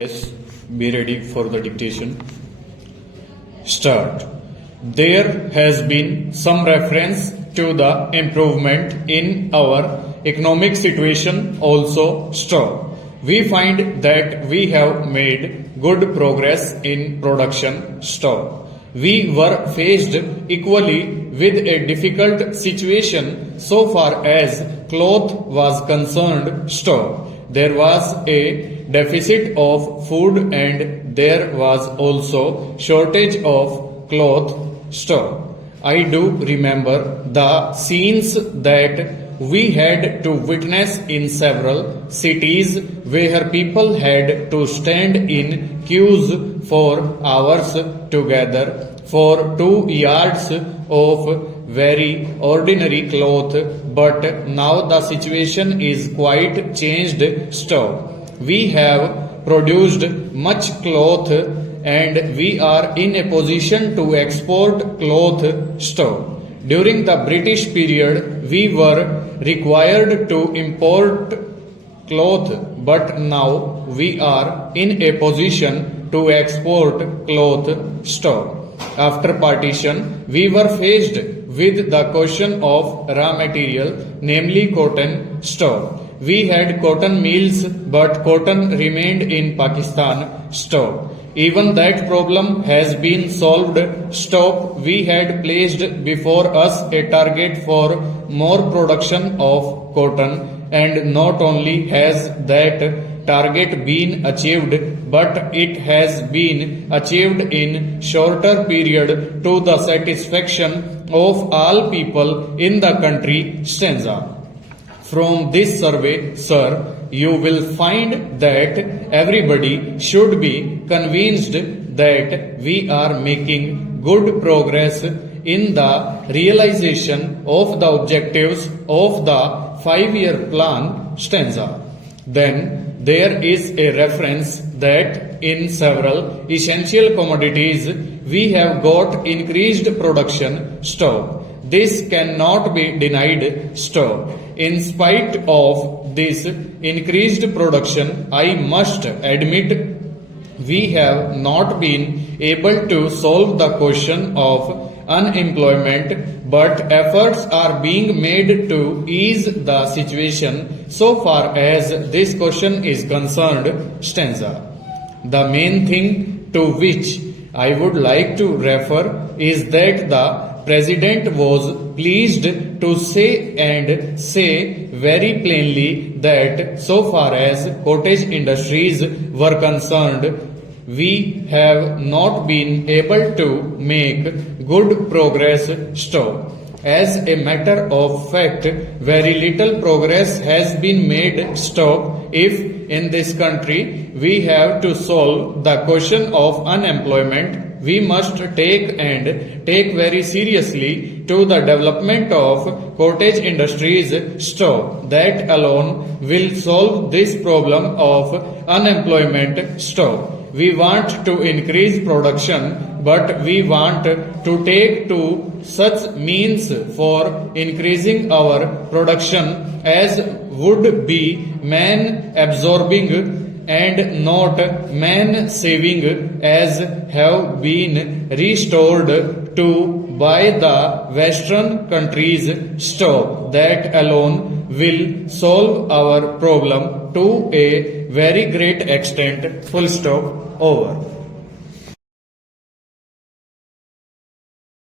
Yes, be ready for the dictation. Start. There has been some reference to the improvement in our economic situation also. Stop. We find that we have made good progress in production. Stop. We were faced equally with a difficult situation so far as cloth was concerned. Stop. There was a deficit of food and there was also shortage of cloth. Stop. I do remember the scenes that we had to witness in several cities where people had to stand in queues for hours together for 2 yards of very ordinary cloth, but now the situation is quite changed. Stop. We have produced much cloth and we are in a position to export cloth. Stop. During the British period, we were required to import cloth, but now we are in a position to export cloth. Stop. After partition, we were faced with the question of raw material, namely cotton. Stop. We had cotton mills, but cotton remained in Pakistan. Stop. Even that problem has been solved. Stop. We had placed before us a target for more production of cotton, and not only has that target been achieved, but it has been achieved in shorter period to the satisfaction of all people in the country. Stanza. From this survey, sir, you will find that everybody should be convinced that we are making good progress in the realization of the objectives of the 5-year plan. Stanza. Then there is a reference that in several essential commodities we have got increased production. Stop. This cannot be denied. Stop. In spite of this increased production, I must admit we have not been able to solve the question of unemployment, but efforts are being made to ease the situation so far as this question is concerned. Stanza. The main thing to which I would like to refer is that the President was pleased to say very plainly that so far as cottage industries were concerned, we have not been able to make good progress. Stop. As a matter of fact, very little progress has been made. Stop. If in this country we have to solve the question of unemployment, we must take very seriously to the development of cottage industries. Stop. That alone will solve this problem of unemployment. Stop. We want to increase production, but we want to take to such means for increasing our production as would be man absorbing and not man saving, as have been restored to by the Western countries. Stop. That alone will solve our problem to a very great extent. Full stop. Over.